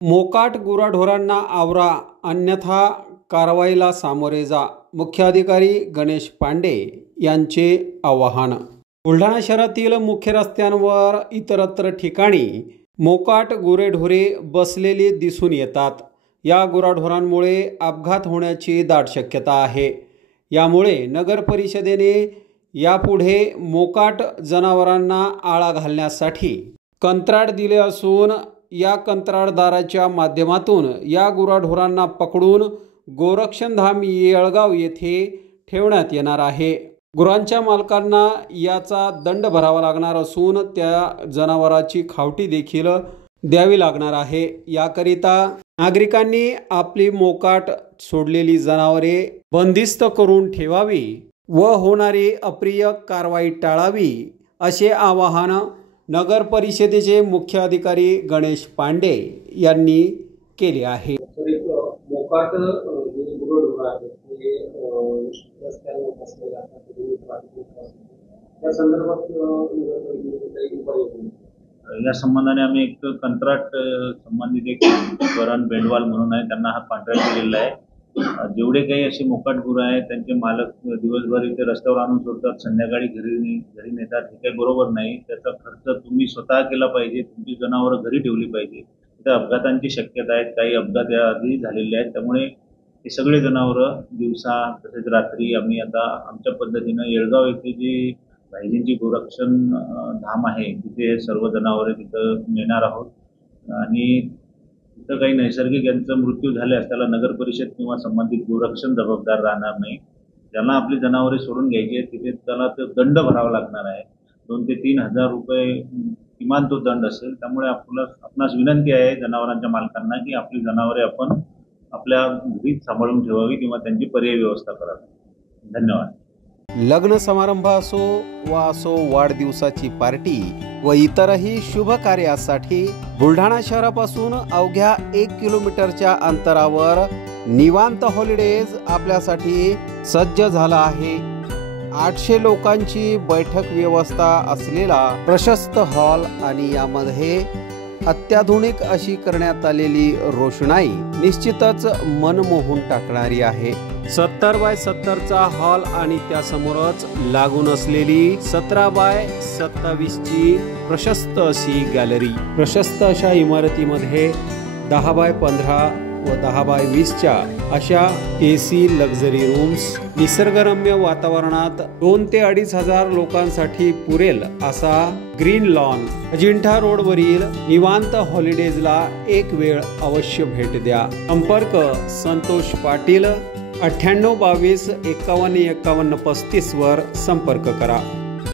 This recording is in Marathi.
मोकाट गुराढोरांना आवरा, अन्यथा कारवाईला सामोरे जा. मुख्याधिकारी गणेश पांडे यांचे आवाहन. बुलढाणा शहरातील मुख्य रस्त्यांवर इतरत्र ठिकाणी मोकाट गुरेढोरे बसलेली दिसून येतात. या गुराढोरांमुळे अपघात होण्याची दाट शक्यता आहे. यामुळे नगर परिषदेने यापुढे मोकाट जनावरांना आळा घालण्यासाठी कंत्राट दिले असून या कंत्राटदाराच्या माध्यमातून या गुराढोरांना पकडून गोरक्षणधाम येळगाव येथे ठेवण्यात येणार आहे. गुरांच्या मालकांना याचा दंड भरावा लागणार असून त्या जनावराची खावटी देखील द्यावी लागणार आहे. याकरिता नागरिकांनी आपली मोकाट सोडलेली जनावरे बंदिस्त करून ठेवावी व होणारी अप्रिय कारवाई टाळावी, असे आवाहन नगर परिषदेचे मुख्य अधिकारी गणेश पांडे यांनी केले आहे. मोकाट गुरेढोर आहेत ते रस्त्यावर बसलेले असतात, त्या संदर्भात काही उपाय या संबंधाने आम्ही एक कंत्राट संबंधित एक वरण बेंडवाल म्हणून आहे, त्यांना हा कॉन्ट्रॅक्ट दिलेला आहे. जेवढे काही असे मोकाट गुरं आहेत त्यांचे मालक दिवसभर इथे रस्त्यावर आणून सोडतात, संध्याकाळी घरी नेतात. हे काही बरोबर नाही. त्याचा खर्च तुम्ही स्वतः केला पाहिजे. तुमची जनावरं घरी ठेवली पाहिजे. इथे अपघातांची शक्यता आहे, काही अपघात याआधी झालेले आहेत. त्यामुळे हे सगळे जनावरं दिवसा तसेच रात्री आम्ही आता आमच्या पद्धतीनं येळगाव येथे जी भाईजींची गोरक्षण धाम आहे तिथे सर्व जनावरे तिथं नेणार आहोत. आणि तिथं काही नैसर्गिक यांचा मृत्यू झाल्यास त्याला नगर परिषद किंवा संबंधित गोरक्षण जबाबदार राहणार नाही. ज्यांना आपली जनावरे सोडून घ्यायची आहेत तिथे त्याला तो दंड भरावा लागणार आहे. 2 ते 3 हजार रुपये किमान तो दंड असेल. त्यामुळे आपणास विनंती आहे जनावरांच्या मालकांना की आपली जनावरे आपण आपल्या घरी सांभाळून ठेवावी किंवा त्यांची पर्यायी व्यवस्था करावी. धन्यवाद. लग्न समारंभ असो वाढदिवसाची पार्टी व इतरही शुभ कार्यासाठी बुलढाणा शहरापासून अवघ्या 1 किलोमीटरच्या अंतरावर निवांत हॉलिडेज आपल्यासाठी सज्ज झाला आहे. 800 लोकांची बैठक व्यवस्था असलेला प्रशस्त हॉल आणि यामध्ये अत्याधुनिक अशी करण्यात आलेली रोषणाई निश्चितच मन मोहून टाकणारी आहे. 70 बाय 70चा हॉल आणि त्यासमोरच लागून असलेली 17 बाय 27 ची प्रशस्त अशी गॅलरी. प्रशस्त अशा इमारतीमध्ये 10 बाय 15 व 10 बाय 20च्या अशा AC लक्झरी रूम्स, निसर्गरम्य वातावरणात 2 ते 2.5 हजार लोकांसाठी पुरेल असा ग्रीन लॉन. अजिंठा रोडवरील निवांत हॉलिडेजला एक वेळ अवश्य भेट द्या. संपर्क संतोष पाटील 98 22 51 51 35 वर संपर्क करा.